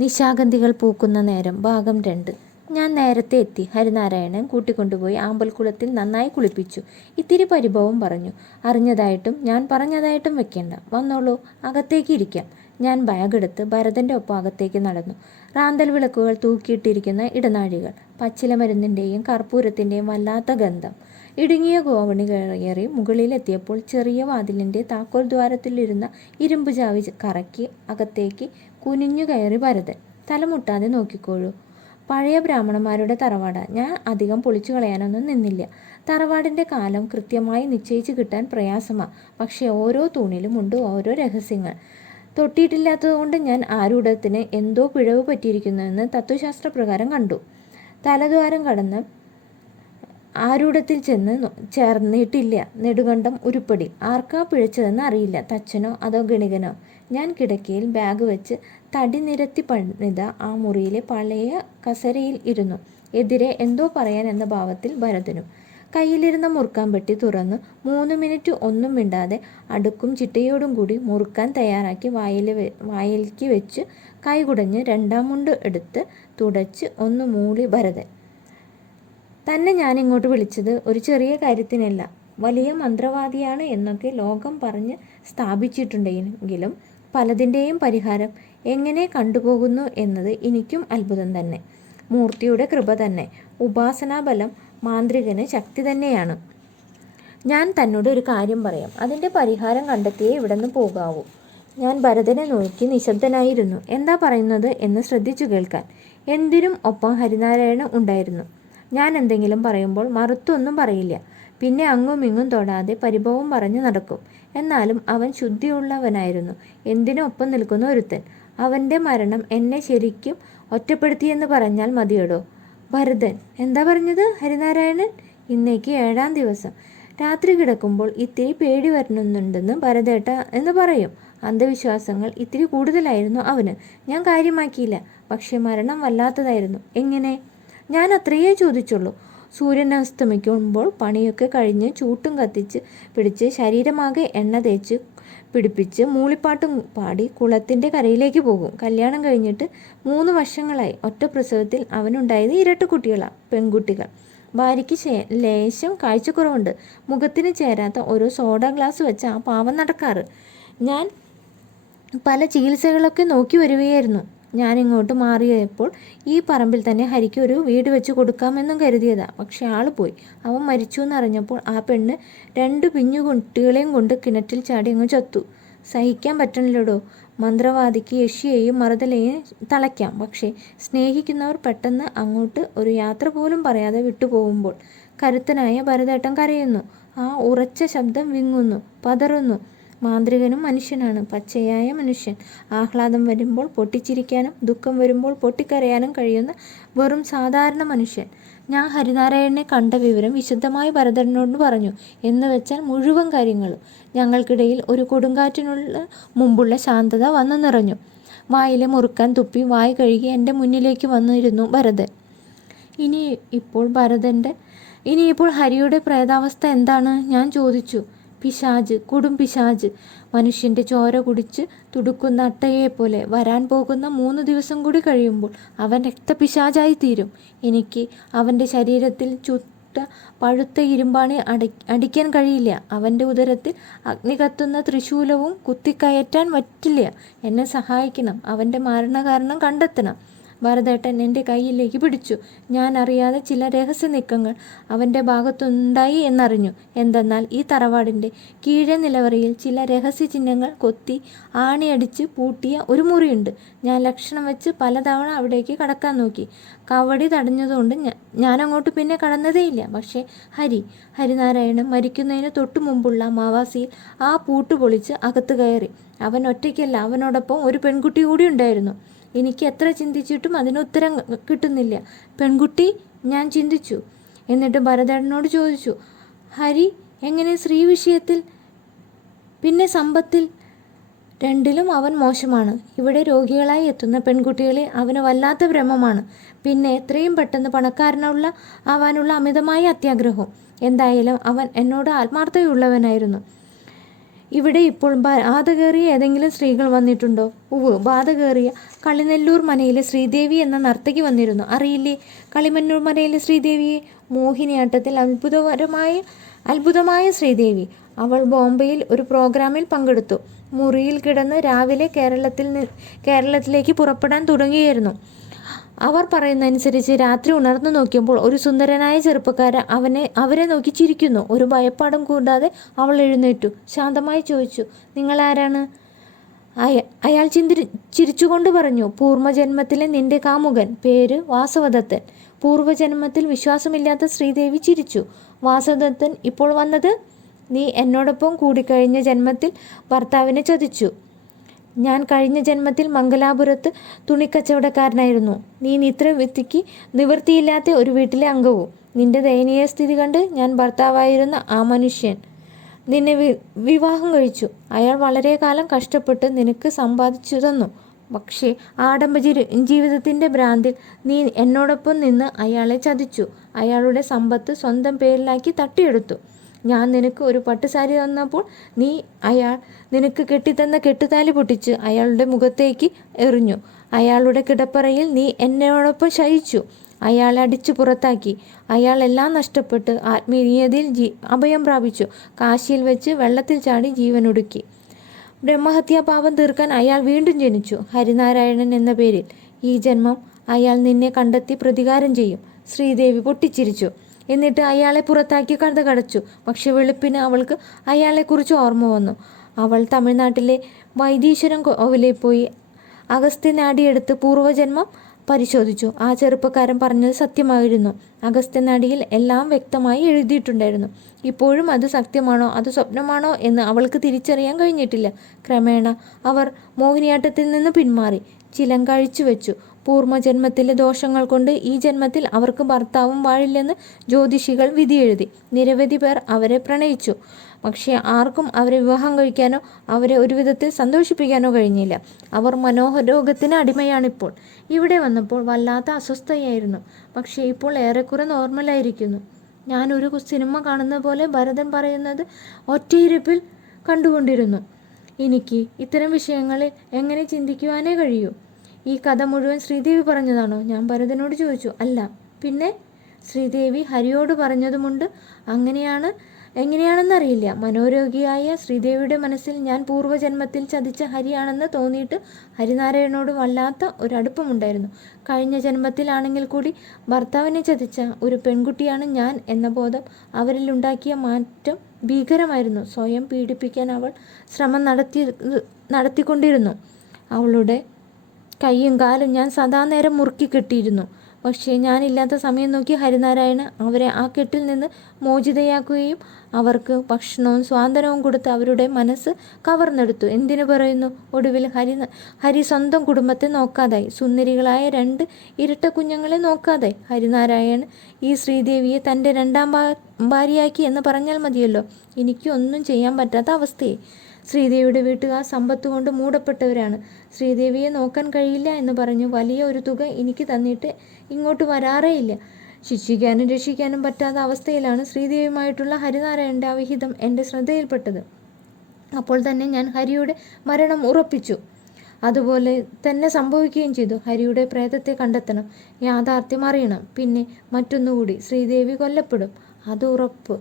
നിശാഗന്ധികൾ പൂക്കുന്ന നേരം ഭാഗം 2. ഞാൻ നേരത്തെ എത്തി. ഹരിനാരായണൻ കൂട്ടിക്കൊണ്ടുപോയി ആമ്പൽക്കുളത്തിൽ നന്നായി കുളിപ്പിച്ചു. ഇത്തിരി പരിഭവം പറഞ്ഞു. അറിഞ്ഞതായിട്ടും ഞാൻ പറഞ്ഞതായിട്ടും വെക്കേണ്ട. വന്നോളൂ, അകത്തേക്ക് ഇരിക്കാം. ഞാൻ ബാഗെടുത്ത് ഭരതൻ്റെ ഒപ്പം അകത്തേക്ക് നടന്നു. റാന്തൽ വിളക്കുകൾ തൂക്കിയിട്ടിരിക്കുന്ന ഇടനാഴികൾ, പച്ചില മരുന്നിൻ്റെയും കർപ്പൂരത്തിൻ്റെയും വല്ലാത്ത ഗന്ധം. ഇടുങ്ങിയ ഗോവണി കയറി മുകളിലെത്തിയപ്പോൾ ചെറിയ വാതിലിൻ്റെ താക്കോൽ ദ്വാരത്തിലിരുന്ന ഇരുമ്പ് ചാവി കറക്കി അകത്തേക്ക് കുനിഞ്ഞു കയറി ഭരതൻ. തലമുട്ടാതെ നോക്കിക്കോളൂ. പഴയ ബ്രാഹ്മണന്മാരുടെ തറവാട. ഞാൻ അധികം പൊളിച്ചു കളയാനൊന്നും നിന്നില്ല. തറവാടിൻ്റെ കാലം കൃത്യമായി നിശ്ചയിച്ച് കിട്ടാൻ പ്രയാസമാണ്. പക്ഷേ ഓരോ തൂണിലും ഉണ്ട് ഓരോ രഹസ്യങ്ങൾ. തൊട്ടിയിട്ടില്ലാത്തതുകൊണ്ട് ഞാൻ ആരൂഢത്തിന് എന്തോ പിഴവ് പറ്റിയിരിക്കുന്നുവെന്ന് തത്വശാസ്ത്രപ്രകാരം കണ്ടു. തലദ്വാരം കടന്ന് ആരൂഢത്തിൽ ചെന്ന് ചേർന്നിട്ടില്ല. നെടുകണ്ടം ഉരുപ്പടി. ആർക്കാ പിഴച്ചതെന്ന് അറിയില്ല. തച്ചനോ അതോ ഗണികനോ. ഞാൻ കിടക്കയിൽ ബാഗ് വെച്ച് തടി നിരത്തി പണിത ആ മുറിയിലെ പഴയ കസരയിൽ ഇരുന്നു. എതിരെ എന്തോ പറയാൻ എന്ന ഭാവത്തിൽ ഭരതനും. കയ്യിലിരുന്ന മുറുക്കാൻ പെട്ടി തുറന്ന് 3 മിനിറ്റ് ഒന്നും മിണ്ടാതെ അടുക്കും ചിട്ടയോടും കൂടി മുറുക്കാൻ തയ്യാറാക്കി വായിലേക്ക് വെച്ച് കൈകുടഞ്ഞ് 2ാം മുണ്ട് എടുത്ത് തുടച്ച് ഒന്ന് മൂളി ഭരതൻ. തന്നെ ഞാനിങ്ങോട്ട് വിളിച്ചത് ഒരു ചെറിയ കാര്യത്തിനല്ല. വലിയ മന്ത്രവാദിയാണ് എന്നൊക്കെ ലോകം പറഞ്ഞ് സ്ഥാപിച്ചിട്ടുണ്ടെങ്കിലും പലതിൻ്റെയും പരിഹാരം എങ്ങനെ കണ്ടുപോകുന്നു എന്നത് എനിക്കും അത്ഭുതം തന്നെ. മൂർത്തിയുടെ കൃപ തന്നെ. ഉപാസനാബലം മാന്ത്രികന് ശക്തി തന്നെയാണ്. ഞാൻ തന്നോട് ഒരു കാര്യം പറയാം. അതിൻ്റെ പരിഹാരം കണ്ടെത്തിയേ ഇവിടെ നിന്ന് പോകാവൂ. ഞാൻ ഭരതനെ നോക്കി നിശബ്ദനായിരുന്നു. എന്താ പറയുന്നത് എന്ന് ശ്രദ്ധിച്ചു കേൾക്കാൻ. എന്തിനും ഒപ്പം ഹരിനാരായണൻ ഉണ്ടായിരുന്നു. ഞാൻ എന്തെങ്കിലും പറയുമ്പോൾ മറുത്തൊന്നും പറയില്ല. പിന്നെ അങ്ങും ഇങ്ങും തൊടാതെ പരിഭവം പറഞ്ഞു നടക്കും. എന്നാലും അവൻ ശുദ്ധിയുള്ളവനായിരുന്നു. എന്തിനൊപ്പം നിൽക്കുന്ന ഒരുത്തൻ. അവൻ്റെ മരണം എന്നെ ശരിക്കും ഒറ്റപ്പെടുത്തിയെന്ന് പറഞ്ഞാൽ മതിയടോ. ഭരതൻ. എന്താ പറഞ്ഞത് ഹരിനാരായണൻ? ഇന്നേക്ക് 7ാം ദിവസം. രാത്രി കിടക്കുമ്പോൾ ഇത്തിരി പേടി വരുന്നുണ്ടെന്ന് ഭരതേട്ട എന്ന് പറയും. അന്ധവിശ്വാസങ്ങൾ ഇത്തിരി കൂടുതലായിരുന്നു അവന്. ഞാൻ കാര്യമാക്കിയില്ല. പക്ഷെ മരണം വല്ലാത്തതായിരുന്നു. എങ്ങനെ? ഞാൻ അത്രയേ ചോദിച്ചുള്ളൂ. സൂര്യൻ അസ്തമിക്കുമ്പോൾ പണിയൊക്കെ കഴിഞ്ഞ് ചൂട്ടും കത്തിച്ച് പിടിച്ച് ശരീരമാകെ എണ്ണ തേച്ച് പിടിപ്പിച്ച് മൂളിപ്പാട്ടും പാടി കുളത്തിൻ്റെ കരയിലേക്ക് പോകും. കല്യാണം കഴിഞ്ഞിട്ട് 3 വർഷങ്ങളായി. ഒറ്റ പ്രസവത്തിൽ അവനുണ്ടായത് ഇരട്ടക്കുട്ടികളാണ്, പെൺകുട്ടികൾ. ഭാര്യയ്ക്ക് ലേശം കാഴ്ചക്കുറവുണ്ട്. മുഖത്തിന് ചേരാത്ത ഒരു സോഡ ഗ്ലാസ് വെച്ച് ആ പാവം നടക്കാറ്. ഞാൻ പല ചികിത്സകളൊക്കെ നോക്കി വരികയായിരുന്നു. ഞാനിങ്ങോട്ട് മാറിയപ്പോൾ ഈ പറമ്പിൽ തന്നെ ഹരിക്ക് ഒരു വീട് വെച്ച് കൊടുക്കാമെന്നും കരുതിയതാ. പക്ഷെ ആള് പോയി. അവൻ മരിച്ചു എന്നറിഞ്ഞപ്പോൾ ആ പെണ്ണ് 2 പിഞ്ഞു കുട്ടികളെയും കൊണ്ട് കിണറ്റിൽ ചാടി അങ്ങ് ചത്തു. സഹിക്കാൻ പറ്റണില്ലടോ. മന്ത്രവാദിക്ക് യക്ഷിയെയും മറുതലയെയും തളയ്ക്കാം. പക്ഷേ സ്നേഹിക്കുന്നവർ പെട്ടെന്ന് അങ്ങോട്ട് ഒരു യാത്ര പോലും പറയാതെ വിട്ടുപോകുമ്പോൾ കരുത്തനായ ഭരതേട്ടൻ കരയുന്നു. ആ ഉറച്ച ശബ്ദം വിങ്ങുന്നു, പതറുന്നു. മാന്ത്രികനും മനുഷ്യനാണ്, പച്ചയായ മനുഷ്യൻ. ആഹ്ലാദം വരുമ്പോൾ പൊട്ടിച്ചിരിക്കാനും ദുഃഖം വരുമ്പോൾ പൊട്ടിക്കരയാനും കഴിയുന്ന വെറും സാധാരണ മനുഷ്യൻ. ഞാൻ ഹരിനാരായണനെ കണ്ട വിവരം വിശദമായി ഭരതനോട് പറഞ്ഞു. എന്ന് വെച്ചാൽ മുഴുവൻ കാര്യങ്ങളും. ഞങ്ങൾക്കിടയിൽ ഒരു കൊടുങ്കാറ്റിനുള്ള മുമ്പുള്ള ശാന്തത വന്നു നിറഞ്ഞു. വായിലെ മുറുക്കാൻ തുപ്പി വായി കഴുകി എൻ്റെ മുന്നിലേക്ക് വന്നിരുന്നു ഭരതൻ. ഇനിയിപ്പോൾ ഹരിയുടെ പ്രേതാവസ്ഥ എന്താണ്? ഞാൻ ചോദിച്ചു. പിശാജ്, കൊടും പിശാജ്. മനുഷ്യൻ്റെ ചോര കുടിച്ച് തുടുക്കുന്ന അട്ടയെപ്പോലെ. വരാൻ പോകുന്ന 3 ദിവസം കൂടി കഴിയുമ്പോൾ അവൻ രക്തപിശാചായി തീരും. എനിക്ക് അവൻ്റെ ശരീരത്തിൽ ചുട്ട പഴുത്ത ഇരുമ്പാണി അടിക്കാൻ കഴിയില്ല. അവൻ്റെ ഉദരത്തിൽ അഗ്നി കത്തുന്ന ത്രിശൂലവും കുത്തിക്കയറ്റാൻ പറ്റില്ല. എന്നെ സഹായിക്കണം. അവൻ്റെ മരണകാരണം കണ്ടെത്തണം. ഭരതേട്ടൻ എൻ്റെ കയ്യിലേക്ക് പിടിച്ചു. ഞാൻ അറിയാതെ ചില രഹസ്യ നീക്കങ്ങൾ അവൻ്റെ ഭാഗത്തുണ്ടായി എന്നറിഞ്ഞു. എന്തെന്നാൽ ഈ തറവാടിൻ്റെ കീഴേ നിലവറയിൽ ചില രഹസ്യ ചിഹ്നങ്ങൾ കൊത്തി ആണിയടിച്ച് പൂട്ടിയ ഒരു മുറിയുണ്ട്. ഞാൻ ലക്ഷണം വെച്ച് പലതവണ അവിടേക്ക് കടക്കാൻ നോക്കി. കവടി തടഞ്ഞതുകൊണ്ട് ഞാനങ്ങോട്ട് പിന്നെ കടന്നതേയില്ല. പക്ഷേ ഹരിനാരായണൻ മരിക്കുന്നതിന് തൊട്ടു മുമ്പുള്ള അമാവാസിയിൽ ആ പൂട്ട് പൊളിച്ച് അകത്ത് കയറി. അവൻ ഒറ്റയ്ക്കല്ല, അവനോടൊപ്പം ഒരു പെൺകുട്ടി കൂടി ഉണ്ടായിരുന്നു. എനിക്ക് എത്ര ചിന്തിച്ചിട്ടും അതിന് ഉത്തരം കിട്ടുന്നില്ല. പെൺകുട്ടി? ഞാൻ ചിന്തിച്ചു. എന്നിട്ട് ഭരതേട്ടനോട് ചോദിച്ചു, ഹരി എങ്ങനെ സ്ത്രീ വിഷയത്തിൽ പിന്നെ സമ്പത്തിൽ? 2ലും അവൻ മോശമാണ്. ഇവിടെ രോഗികളായി എത്തുന്ന പെൺകുട്ടികളെ അവന് വല്ലാത്ത ഭ്രമമാണ്. പിന്നെ എത്രയും പെട്ടെന്ന് ആവാനുള്ള അമിതമായ അത്യാഗ്രഹവും. എന്തായാലും അവൻ എന്നോട് ആത്മാർത്ഥതയുള്ളവനായിരുന്നു. ഇവിടെ ഇപ്പോൾ ബാധ കയറിയ ഏതെങ്കിലും സ്ത്രീകൾ വന്നിട്ടുണ്ടോ? ഉവ്, ബാധ കയറിയ കളിനെല്ലൂർ മനയിലെ ശ്രീദേവി എന്ന നർത്തകി വന്നിരുന്നു. അറിയില്ലേ കളിമന്നൂർ മനയിലെ ശ്രീദേവിയെ? മോഹിനിയാട്ടത്തിൽ അത്ഭുതമായ ശ്രീദേവി. അവൾ ബോംബെയിൽ ഒരു പ്രോഗ്രാമിൽ പങ്കെടുത്തു. മുറിയിൽ കിടന്ന് രാവിലെ കേരളത്തിലേക്ക് പുറപ്പെടാൻ തുടങ്ങിയായിരുന്നു. അവർ പറയുന്നതനുസരിച്ച് രാത്രി ഉണർന്നു നോക്കിയപ്പോൾ ഒരു സുന്ദരനായ ചെറുപ്പക്കാരൻ അവരെ നോക്കി ചിരിക്കുന്നു. ഒരു ഭയപ്പാടും കൂടാതെ അവൾ എഴുന്നേറ്റു. ശാന്തമായി ചോദിച്ചു, നിങ്ങളാരാണ്? അയാൾ ചിരിച്ചുകൊണ്ട് പറഞ്ഞു, പൂർവ്വജന്മത്തിലെ നിന്റെ കാമുകൻ. പേര് വാസവദത്തൻ. പൂർവ്വജന്മത്തിൽ വിശ്വാസമില്ലാത്ത ശ്രീദേവി ചിരിച്ചു. വാസവദത്തൻ ഇപ്പോൾ വന്നത്? നീ എന്നോടൊപ്പം കൂടിക്കഴിഞ്ഞ ജന്മത്തിൽ ഭർത്താവിനെ ചതിച്ചു. ഞാൻ കഴിഞ്ഞ ജന്മത്തിൽ മംഗലാപുരത്ത് തുണിക്കച്ചവടക്കാരനായിരുന്നു. നീ നിത്യവൃത്തിക്ക് നിവൃത്തിയില്ലാത്ത ഒരു വീട്ടിലെ അംഗവും. നിന്റെ ദയനീയ സ്ഥിതി കണ്ട് ഞാൻ ഭർത്താവായിരുന്ന ആ മനുഷ്യൻ നിന്നെ വിവാഹം കഴിച്ചു. അയാൾ വളരെ കാലം കഷ്ടപ്പെട്ട് നിനക്ക് സമ്പാദിച്ചു തന്നു. പക്ഷേ ആഡംബര ജീവിതത്തിൻ്റെ ഭ്രാന്തിൽ നീ എന്നോടൊപ്പം നിന്ന് അയാളെ ചതിച്ചു. അയാളുടെ സമ്പത്ത് സ്വന്തം പേരിലാക്കി തട്ടിയെടുത്തു. ഞാൻ നിനക്ക് ഒരു പട്ടുസാരി തന്നപ്പോൾ അയാൾ നിനക്ക് കെട്ടിത്തന്ന കെട്ടുതാലി പൊട്ടിച്ച് അയാളുടെ മുഖത്തേക്ക് എറിഞ്ഞു. അയാളുടെ കിടപ്പറയിൽ നീ എന്നോടൊപ്പം ശയിച്ചു. അയാളെ അടിച്ചു പുറത്താക്കി. അയാൾ എല്ലാം നഷ്ടപ്പെട്ട് ആത്മീയതയിൽ അഭയം പ്രാപിച്ചു. കാശിയിൽ വെച്ച് വെള്ളത്തിൽ ചാടി ജീവനൊടുക്കി. ബ്രഹ്മഹത്യാപാപം തീർക്കാൻ അയാൾ വീണ്ടും ജനിച്ചു, ഹരിനാരായണൻ എന്ന പേരിൽ. ഈ ജന്മം അയാൾ നിന്നെ കണ്ടെത്തി പ്രതികാരം ചെയ്യും. ശ്രീദേവി പൊട്ടിച്ചിരിച്ചു. എന്നിട്ട് അയാളെ പുറത്താക്കി കഥ കടച്ചു. പക്ഷെ വെളുപ്പിന് അവൾക്ക് അയാളെക്കുറിച്ച് ഓർമ്മ വന്നു. അവൾ തമിഴ്നാട്ടിലെ വൈദീശ്വരൻ കോവിലിൽ പോയി അഗസ്ത്യനാടിയെടുത്ത് പൂർവ്വജന്മം പരിശോധിച്ചു. ആ ചെറുപ്പക്കാരൻ പറഞ്ഞത് സത്യമായിരുന്നു. അഗസ്ത്യനാടിയിൽ എല്ലാം വ്യക്തമായി എഴുതിയിട്ടുണ്ടായിരുന്നു. ഇപ്പോഴും അത് സത്യമാണോ അത് സ്വപ്നമാണോ എന്ന് അവൾക്ക് തിരിച്ചറിയാൻ കഴിഞ്ഞിട്ടില്ല. ക്രമേണ അവർ മോഹിനിയാട്ടത്തിൽ നിന്ന് പിന്മാറി. ചിലങ്കഴിച്ചു വെച്ചു. പൂർവ്വജന്മത്തിലെ ദോഷങ്ങൾ കൊണ്ട് ഈ ജന്മത്തിൽ അവർക്ക് ഭർത്താവും വാഴില്ലെന്ന് ജ്യോതിഷികൾ വിധിയെഴുതി. നിരവധി പേർ അവരെ പ്രണയിച്ചു. പക്ഷേ ആർക്കും അവരെ വിവാഹം കഴിക്കാനോ അവരെ ഒരു വിധത്തിൽ സന്തോഷിപ്പിക്കാനോ കഴിഞ്ഞില്ല. അവർ മനോരോഗത്തിന് അടിമയാണിപ്പോൾ. ഇവിടെ വന്നപ്പോൾ വല്ലാത്ത അസ്വസ്ഥയായിരുന്നു. പക്ഷേ ഇപ്പോൾ ഏറെക്കുറെ നോർമലായിരിക്കുന്നു. ഞാനൊരു സിനിമ കാണുന്ന പോലെ ഭരതൻ പറയുന്നത് ഒറ്റയിരുപ്പിൽ കണ്ടുകൊണ്ടിരുന്നു. എനിക്ക് ഇത്തരം വിഷയങ്ങളിൽ എങ്ങനെ ചിന്തിക്കുവാനേ കഴിയൂ? ഈ കഥ മുഴുവൻ ശ്രീദേവി പറഞ്ഞതാണോ? ഞാൻ ഭരതനോട് ചോദിച്ചു. അല്ല, പിന്നെ? ശ്രീദേവി ഹരിയോട് പറഞ്ഞതുമുണ്ട്. എങ്ങനെയാണെന്നറിയില്ല. മനോരോഗിയായ ശ്രീദേവിയുടെ മനസ്സിൽ ഞാൻ പൂർവ്വജന്മത്തിൽ ചതിച്ച ഹരിയാണെന്ന് തോന്നിയിട്ട് ഹരിനാരായണനോട് വല്ലാത്ത ഒരടുപ്പമുണ്ടായിരുന്നു. കഴിഞ്ഞ ജന്മത്തിലാണെങ്കിൽ കൂടി ഭർത്താവിനെ ചതിച്ച ഒരു പെൺകുട്ടിയാണ് ഞാൻ എന്ന ബോധം അവരിലുണ്ടാക്കിയ മാറ്റം ഭീകരമായിരുന്നു. സ്വയം പീഡിപ്പിക്കാൻ അവൾ ശ്രമം നടത്തിക്കൊണ്ടിരുന്നു. അവളുടെ കൈയും കാലും ഞാൻ സദാനേരം മുറുക്കി കെട്ടിയിരുന്നു. പക്ഷേ ഞാനില്ലാത്ത സമയം നോക്കി ഹരിനാരായണൻ അവരെ ആ കെട്ടിൽ നിന്ന് മോചിതയാക്കുകയും അവർക്ക് ഭക്ഷണവും സ്വാതന്ത്ര്യവും കൊടുത്ത് അവരുടെ മനസ്സ് കവർന്നെടുത്തു. എന്തിനു പറയുന്നു? ഒടുവിൽ ഹരി സ്വന്തം കുടുംബത്തെ നോക്കാതായി. സുന്ദരികളായ 2 ഇരട്ട കുഞ്ഞുങ്ങളെ നോക്കാതായി. ഹരിനാരായണൻ ഈ ശ്രീദേവിയെ തൻ്റെ 2ാം ഭാര്യയാക്കി എന്ന് പറഞ്ഞാൽ മതിയല്ലോ. എനിക്ക് ഒന്നും ചെയ്യാൻ പറ്റാത്ത അവസ്ഥയെ. ശ്രീദേവിയുടെ വീട്ടുകാർ സമ്പത്ത് കൊണ്ട് മൂടപ്പെട്ടവരാണ്. ശ്രീദേവിയെ നോക്കാൻ കഴിയില്ല എന്ന് പറഞ്ഞു വലിയ ഒരു തുക എനിക്ക് തന്നിട്ട് ഇങ്ങോട്ട് വരാറേയില്ല. ശിക്ഷിക്കാനും രക്ഷിക്കാനും പറ്റാത്ത അവസ്ഥയിലാണ് ശ്രീദേവിയുമായിട്ടുള്ള ഹരിനാരായണൻ്റെ അവിഹിതം എൻ്റെ ശ്രദ്ധയിൽപ്പെട്ടത്. അപ്പോൾ തന്നെ ഞാൻ ഹരിയുടെ മരണം ഉറപ്പിച്ചു. അതുപോലെ തന്നെ സംഭവിക്കുകയും ചെയ്തു. ഹരിയുടെ പ്രേതത്തെ കണ്ടെത്തണം, യാഥാർത്ഥ്യം അറിയണം. പിന്നെ മറ്റൊന്നുകൂടി, ശ്രീദേവി കൊല്ലപ്പെടും, അത് ഉറപ്പ്.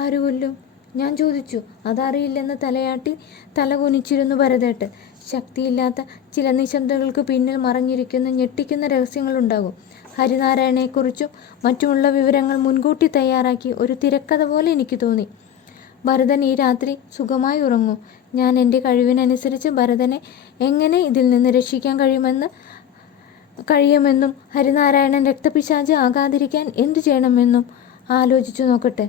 ആര് കൊല്ലും? ഞാൻ ചോദിച്ചു. അതറിയില്ലെന്ന് തലയാട്ടി തലകുനിച്ചിരുന്നു ഭരതേട്ടൻ. ശക്തിയില്ലാത്ത ചില നിശബ്ദതകൾക്ക് പിന്നിൽ മറഞ്ഞിരിക്കുന്ന ഞെട്ടിക്കുന്ന രഹസ്യങ്ങളുണ്ടാകും. ഹരിനാരായണനെക്കുറിച്ചും മറ്റുമുള്ള വിവരങ്ങൾ മുൻകൂട്ടി തയ്യാറാക്കി ഒരു തിരക്കഥ പോലെ എനിക്ക് തോന്നി. ഭരതൻ ഈ രാത്രി സുഖമായി ഉറങ്ങൂ. ഞാൻ എൻ്റെ കഴിവിനനുസരിച്ച് ഭരതനെ എങ്ങനെ ഇതിൽ നിന്ന് രക്ഷിക്കാൻ കഴിയുമെന്നും ഹരിനാരായണൻ രക്തപിശാച് ആകാതിരിക്കാൻ എന്തു ചെയ്യണമെന്നും ആലോചിച്ചു നോക്കട്ടെ.